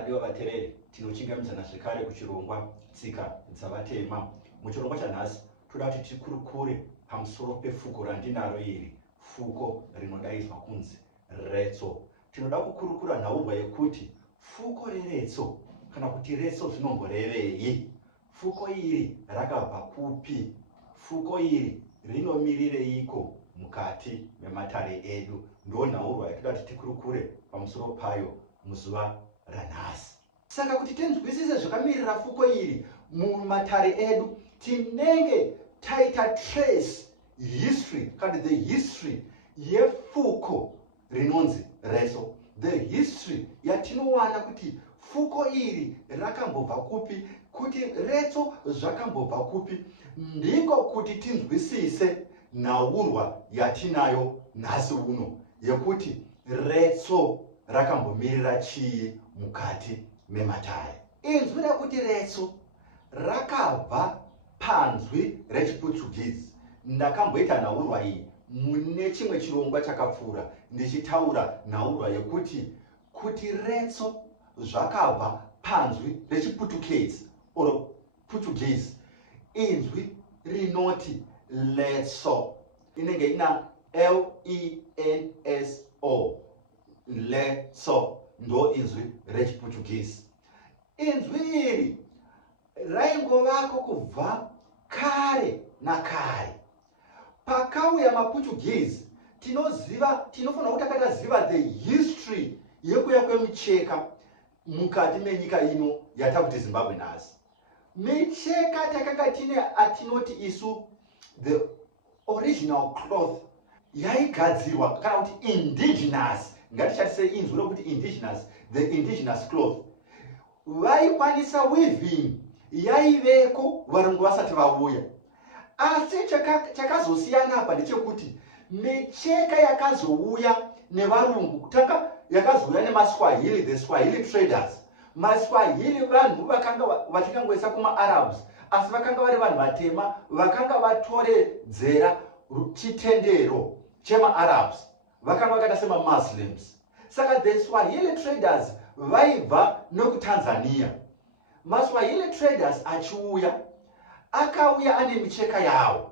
Hadiwa vatereri, tinochingamidza zvekare kuchirongwa tsika dzavatema. Muchirongwa chanhasi toda kuti tikurukure pamusoro pefuko randinaro iri, fuko rinodaidzwa kunzi retso. Tinoda kukurukura nhaurwa yekuti fuko reretso kana kuti retso zvinomborevei. Fuko iri rakabva kupi? Fuko iri rinomirireiko mukati mematare edu? Ndo nhaurwa yatoda kuti tikurukure pamusoro payo muzuva ranhasi. Saka kuti tinzwisise zvakamirira fuko iri mumatare edu, tinenge taita trace history kana the history yefuko rinonzi retso. The history yatinowana kuti fuko iri rakambobva kupi, kuti retso zvakambobva kupi, ndiko kuti tinzwisise nhaurwa yatinayo nhasi uno yekuti retso rakambomirira chii mukati mematare. Inzwi rekuti retso rakabva panzwi rechiPortuguese. Ndakamboita nhaurwa iyi mune chimwe chirongwa chakapfuura ndichitaura nhaurwa yekuti kuti retso zvakabva panzwi rechiPortuguese or Portuguese. Inzwi rinoti letso, inenge ina L-E-N-S-O, letso ndo inzwi rechiPortuguese. Inzwi iri raingovako kubva kare nakare. Pakauya maPortuguese, tinofanira kuti akataziva the history yekuya kwemicheka mukati menyika ino yatakuti Zimbabwe nhasi. Micheka takanga tine atinoti isu the original cloth yaigadzirwa kana kuti indigenous, ngatishandise inzwi rokuti indigenous, the indigenous cloth. Vaikwanisa weaving yaiveko varungu vasati vauya. Asi chakazosiyana apa ndechekuti micheka yakazouya nevarungu, kutanga yakazouya nemaswahili, the Swahili traders. Maswahili vanhu vakanga vachikangoisa kuma-Arabs, asi vakanga vari vanhu vatema vakanga vatoredzera chitendero chema-Arabs, vakanga vakaita sema-Muslims. Saka the Swahili traders vaibva nokuTanzania. Maswahili traders achiuya, akauya ane micheka yavo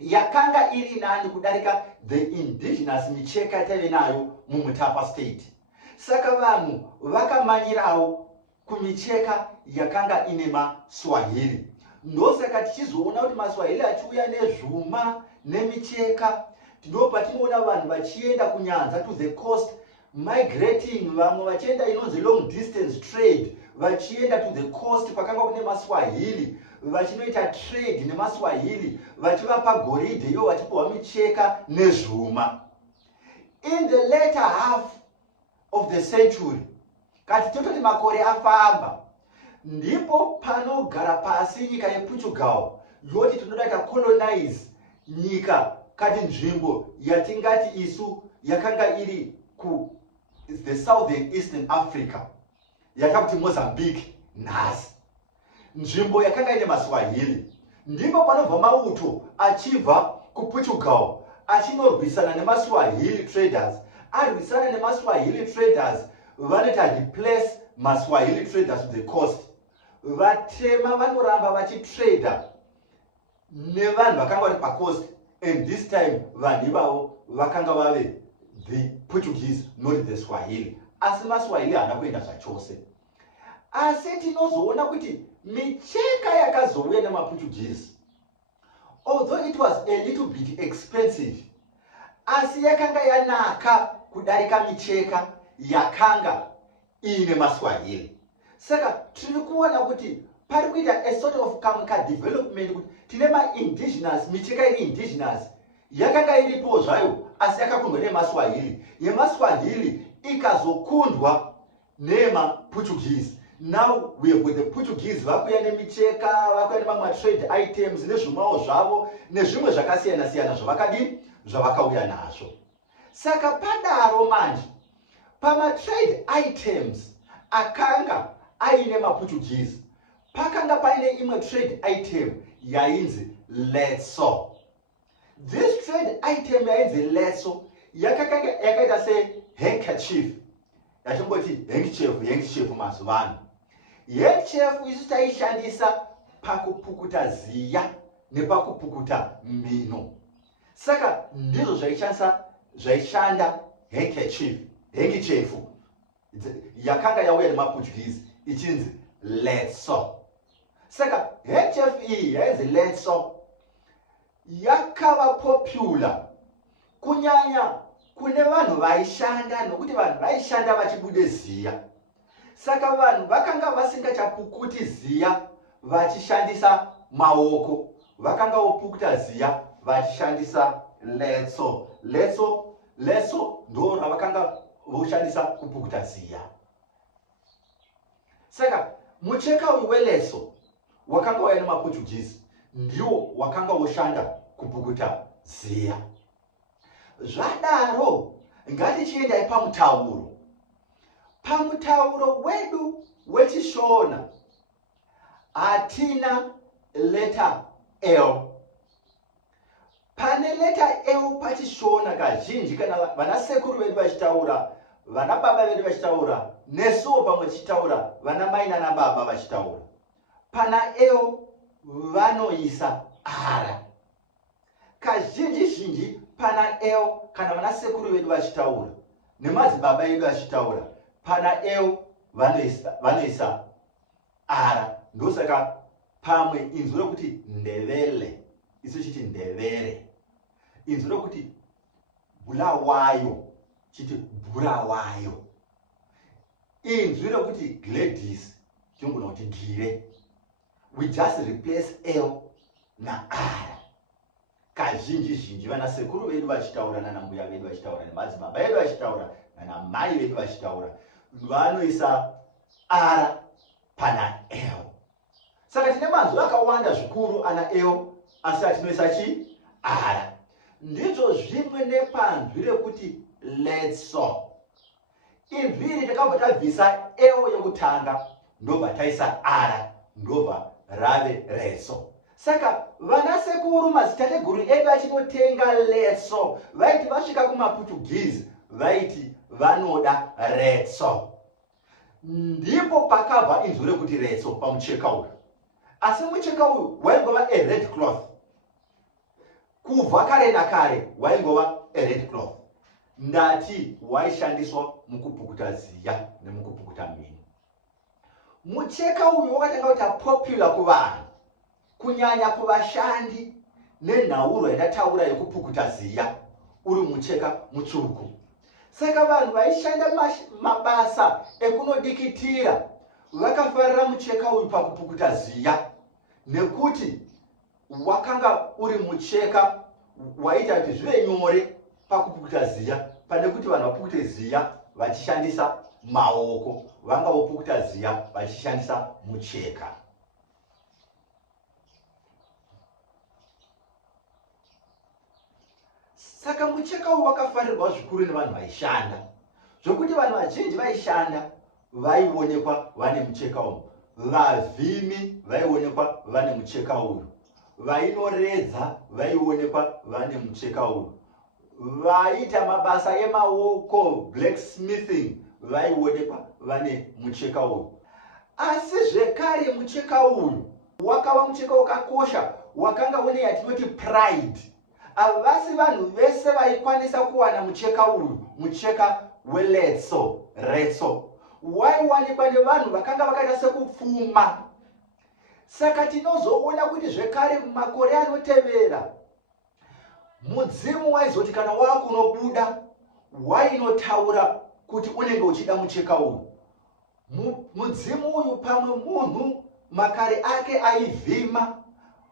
yakanga iri nani kudarika the indigenous micheka taive nayo muMutapa state. Saka vanhu vakamanyirawo kumicheka yakanga ine maSwahili. Ndosaka tichizoona kuti maSwahili achiuya nezvuma nemicheka, ndo patinoona vanhu vachienda kunyanza to the coast migrating, vamwe vachienda inonzi long distance trade, vachienda to the coast pakanga kune maSwahili, vachinoita trade nemaswahili, vachivapa goridhe ivo vachipiwa micheka nezvuma. In the later half of the century, kati tototi makore afamba, ndipo panogara pasi nyika yePortugal yoti tinoda colonize nyika kati nzvimbo yatingati isu yakanga iri ku the southern eastern Africa, yakakuti Mozambique nhasi, nzvimbo yakanga ine maSwahili. Ndipo panobva mauto achibva kuPortugal achinorwisana nemaSwahili traders. Arwisana nemaSwahili traders, vanoita replace maSwahili traders to the coast. Vatema vanoramba vachitrada nevanhu vakanga vari pacoast, and this time vanhu ivavo vakanga vave the Portuguese, not the Swahili. Asi maSwahili haana kuenda zvachose. Asi tinozoona kuti micheka yakazouya nemaPortuguese, although it was a little bit expensive, asi yakanga yanaka kudarika micheka yakanga ine maSwahili. Saka tiri kuona kuti pari kuita a sort of kamka development kuti tine ma-indigenous, micheka iri indigenous yakanga iripo zvayo asi yakakundwa nemaSwahili, yemaswahili ikazokundwa nemaPortuguese. Now we have with the Portuguese vakuya nemicheka, vakuya nemamwe trade items nezvumawo zvavo nezvimwe zvakasiyana siyana zvavakadini zvavakauya nazvo. Saka padaro manje pama trade items akanga aine maPortuguese, pakanga paine imwe trade item yainzi letso. This trade item yainzi letso yakaita se handkerchief yachingoti handkerchief mazuvano. Handkerchief isu taishandisa pakupukuta ziya nepakupukuta mino. Saka ndizvo zvaishanda handkerchief yakanga yauya nemaPortuguese ichinzi lenço. Saka handkerchief iyi yainzi lenço yakava popular kunyanya kune vanhu vaishanda, nokuti vanhu vaishanda vachibude ziya. Saka vanhu vakanga vasingachapukuti ziya vachishandisa maoko, vakanga vopukuta ziya vachishandisa lenço. Lenço ndo ravakanga voshandisa kupukuta ziya. Saka mucheka uyu welenço wakanga wauya nemaPortuguese ndiwo wakanga woshanda kupukuta ziya. Zvadaro ngatichiendai pamutauro. Pamutauro wedu wechishona hatina leta L. Pane leta L pachishona kazhinji kana vanasekuru vedu vachitaura, vana baba vedu vachitaura, nesuwo pamwe tichitaura, vana mai nana baba vachitaura. Pana L vanoisa R. Kazhinji pana L kana vanasekuru vedu vachitaura, nemadzibaba edu vachitaura, pana L vanoisa R. Ndosaka pamwe inzwi rokuti ndevele, isu chiti ndevere. Inzwi rokuti Bulawayo, chiti Bulawayo. Inzwi rokuti Gladys, tinogona kuti Gire. We just replace L na R. Kazhinji vanasekuru vedu vachitaura, nanambuya vedu vachitaura, nemadzibaba edu vachitaura, nanamai vedu vachitaura, vanoisa R pana L. Saka tine manzwi akawanda zvikuru ana L asi atinoisa chi R. Ndizvo zvimwe nepanzwi rekuti lenço. Inzwi iri takabva tabvisa L yekutanga ndobva taisa R ndobva rave lenço. Saka vanasekuru madzitateguru edu achinotenga lenço vaiti vasvika kumaPortuguese vaiti vanoda lenço. Ndipo pakabva inzwi rekuti lenço pamucheka uyu. Asi mucheka uyu waingova a red cloth. Kubva kare nakare waingova a red cloth. Ndati waishandiswa mukupukuta ziya nemukupukuta mino. Mucheka uyu wakatanga kuita popular kuvanhu, kunyanya kuvashandi, nenhauro yandataura yekupukuta ziya uri mucheka mutsvuku. Saka vanhu vaishanda mabasa ekunodikitira vakafarira mucheka uyu pakupukuta ziya, nekuti wakanga uri mucheka waita kuti zvive nyore pakupukuta ziya pane kuti vanhu vapukute ziya vachishandisa maoko, vanga vopukuta ziya vachishandisa mucheka. Saka mucheka uyu wakafarirwa zvikuru nevanhu vaishanda, zvokuti vanhu vazhinji vaishanda vaionekwa vane mucheka uyu. Vavhimi vaionekwa vane mucheka uyu, vainoredza vaionekwa vane mucheka uyu, vaita mabasa emaoko blacksmithing vaionekwa vane mucheka uyu. Asi zvekare mucheka uyu wakava mucheka wakakosha, wakanga une yatinoti pride. Havasi vanhu vese vaikwanisa kuwana mucheka uyu, mucheka welenço, renço. Waiwanikwa nevanhu vakanga vakaita sekupfuma. Saka tinozoona kuti zvekare mumakore anotevera mudzimu waizoti kana wakunobuda wainotaura kuti unenge uchida mucheka uyu. Mudzimu uyu pamwe munhu makare ake aivhima,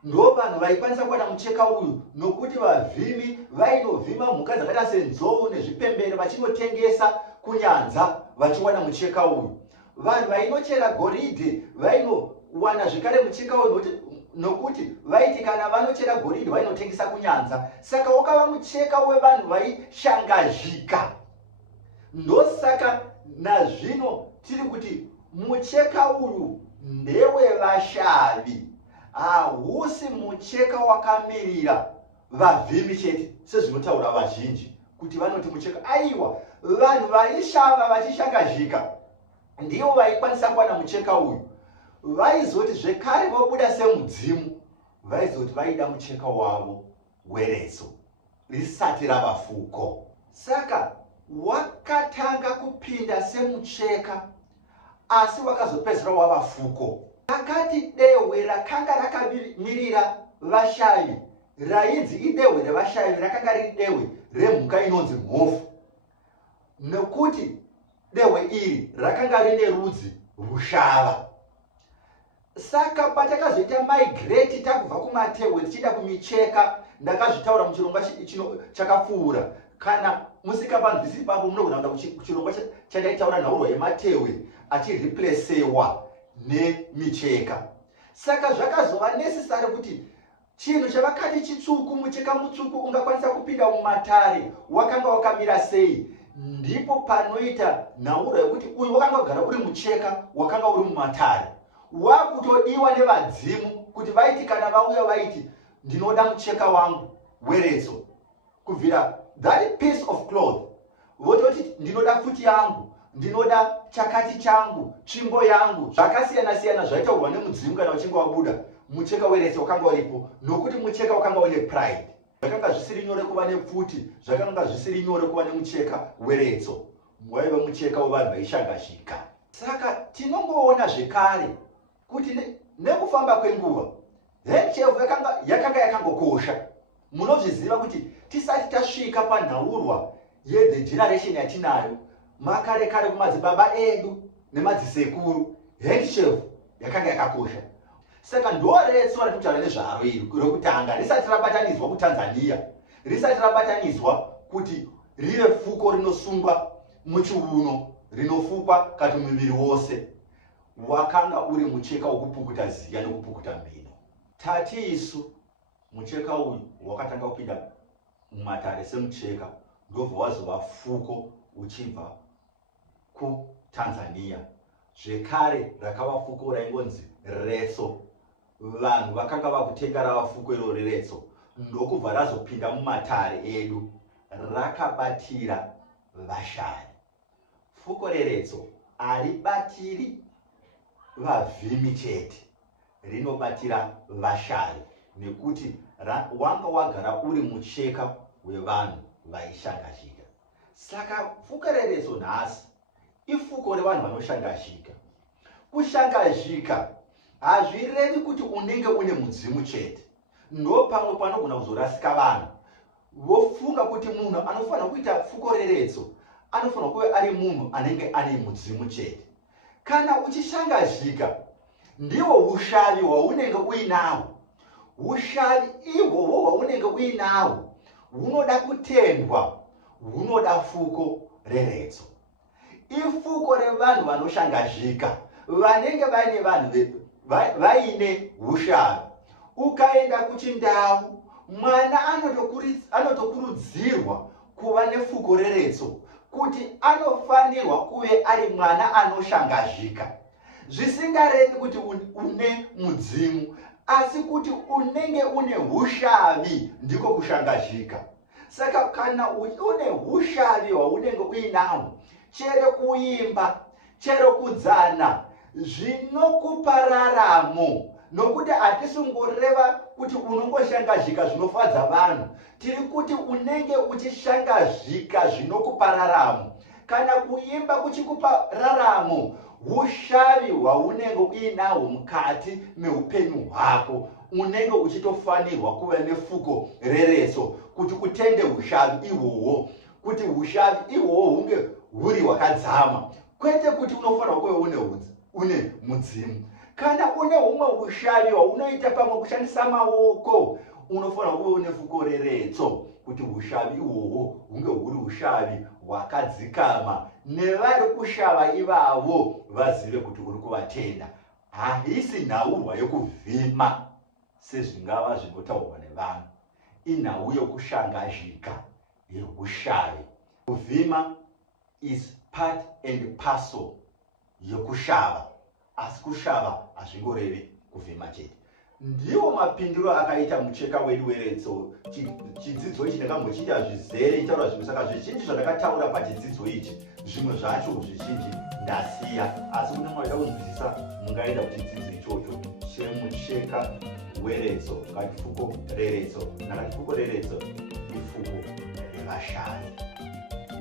ndo vanhu vaikwanisa kuwana mucheka uyu, nokuti vavhimi vainovhima mhuka dzakaita senzou nezvipembere vachinotengesa kunyanza vachiwana mucheka uyu. Vanhu vainochera goridhe vainowana zvekare mucheka uyu, nokuti vaiti kana vanochera goridhe vainotengesa kunyanza. Saka wakava mucheka wevanhu vaishangazhika. Ndosaka nazvino tiri kuti mucheka uyu ndewevashavi, hausi mucheka wakamirira vavhimi chete sezvinotaura vazhinji. kuti vanoti mucheka. Aiwa, vanhu vaishava vachishangazhika ndivo vaikwanisa kuwana mucheka uyu. Vaizoti zvekare vobuda semudzimu, vaizoti vaida mucheka wavo wereso risati rava fuko. Saka wakatanga kupinda semucheka asi wakazopedzisira wava fuko. Akati dehwe rakanga rakamirira vashavi, rainzi idehwe revashavi, rakanga riri dehwe remhuka inonzi mhofu, nekuti dehwe iri rakanga rine rudzi rushava. Saka patakazoita migrate takubva kumatehwe tichida kumicheka, ndakazvitaura muchirongwa chakapfuura. Kana musingapanzwisisi ipapo munogona kuenda kuchirongwa chandaitaura nhauro yematehwe achireplacewa nemicheka. Saka zvakazova necessary kuti chinhu chavakati chitsvuku, mucheka mutsvuku ungakwanisa kupinda mumatare wakanga wakamira sei. Ndipo panoita nhauro yekuti uyu wakanga wagara uri mucheka wakanga uri mumatare. Wakutodiwa nevadzimu kuti vaiti kana vauya vaiti ndinoda mucheka wangu wereso, kubvira that piece of cloth vototi ndinoda futi yangu, ndinoda chakati changu, tsvimbo yangu, zvakasiyana siyana zvaitaurwa nemudzimu kana uchinge wabuda. Mucheka wereso wakanga uripo nokuti mucheka wakanga une pride. Zvakanga zvisiri nyore kuva nepfuti, zvakanga zvisiri nyore kuva nemucheka wereso, waiva mucheka wevanhu vaishangazhika. Saka tinongoona zvekare kuti nekufamba kwenguva handkerchief yakanga yakangokosha. Munozviziva kuti tisati tasvika panhaurwa yethe generation yatinayo makare kare kumadzibaba edu nemadzisekuru, handkerchief yakanga yakakosha. Saka ndoreso ratikutaura nezvaro iri rokutanga risati rabatanidzwa kuTanzania, risati rabatanidzwa kuti rive fuko rinosungwa muchiuno, rinofukwa kati muviri wose. Wakanga uri mucheka wokupukuta ziya nokupukuta mbino. Tati isu mucheka uyu wakatanga kupinda mumatare semucheka, ndobva wazova fuko uchibva kuTanzania. Zvekare rakava fuko raingonzi reso. Vanhu vakanga vakutenga rava fuko iro rereso, ndokubva razopinda mumatare edu rakabatira vashari. Fuko rereso haribatiri vavhimi chete, rinobatira vashari, nekuti wanga wagara uri mucheka wevanhu vaishangazhika. Saka fuko rereso nhasi ifuko revanhu vanoshangazhika. Kushangazhika hazvirevi kuti unenge une mudzimu chete. Ndo pamwe panogona kuzorasika vanhu vofunga kuti munhu anofanira kuita fuko rereso anofanira kuva ari munhu anenge ane mudzimu chete. Kana uchishangazhika ndiwo ushavi hwaunenge uinahwo. Ushavi ihwohwo hwaunenge uinahwo hunoda kutendwa, hunoda fuko rereso. Ifuko revanhu vanoshangazhika, vanenge vaine vanhu vaine ushavi. Ukaenda kuchindau, mwana anotokurudzirwa kuva nefuko rereso, kuti anofanirwa kuve ari mwana anoshangazhika. Zvisingarevi kuti une mudzimu, asi kuti unenge une ushavi ndiko kushangazhika. Saka kana une ushavi hwaunenge uinahwo, chero kuimba, chero kudzana, zvinokupa raramo. Nokuti hatisungoreva kuti unongoshangazhika zvinofadza vanhu, tiri kuti unenge uchishangazhika zvinokupa raramo. Kana kuimba kuchikupa raramo, ushavi hwaunenge uinahwo mukati meupenyu hwako unenge uchitofanirwa kuva nefuko rereso, kuti utende ushavi ihwohwo, kuti ushavi ihwohwo hunge huri hwakadzama, kwete kuti unofanirwa kuve une mudzimu. Kana une humwe ushavi hwaunoita pamwe kushandisa maoko, unofanirwa kuve une fuko rereso, kuti ushavi ihwohwo hunge huri ushavi hwakadzikama, nevari kushava ivavo vazive kuti uri kuvatenda. Haisi nhaurwa yokuvhima sezvingava zvinotaurwa nevanhu, inhau yokushangazhika yeushavi. Kuvhima is part and parcel yokushava, asi kushava hazvingorevi kuvhima chete. ndiwo mapindiro akaita mucheka wedu weretso. Chidzidzo ichi ndakambochiita zvizere itaura zvimwe, saka zvizhinji zvandakataura pachidzidzo ichi zvimwe zvacho zvizhinji ndasiya, asi kune mwada kunzwisisa mungaenda kuchidzidzo ichocho chemucheka weretso, kachifuko reretso. Nakachifuko reretso ifuko revashari.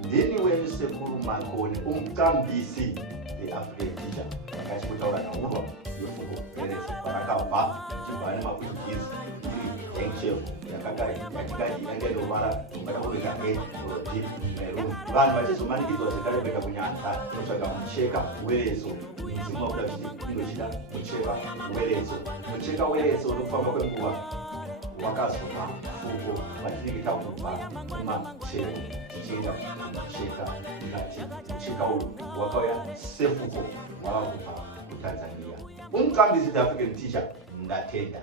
Ndini wenyu Sekuru Makone, umuqambisi weAfrican Teacher, ndakachikutaura naurwa yefuko reretso parakabva chibva nemaPortuguese iri handkerchief yakati yange noruvara rwakadakurika rwodhi maroon. Vanhu vachizomanikidzwa zvekare kuenda kunyanza kunotsvaga mucheka weretso. Mudzimu wakuda kuti inochida mucheka weretso. Mucheka weretso nokufamba kwenguva wakazova fuko vatinenge takubva kumacheko tichienda kumucheka. Tikati mucheka uyu wakauya sefuko wakabva kuTanzania. Umuqambisi weAfrican Teacher, ndatenda.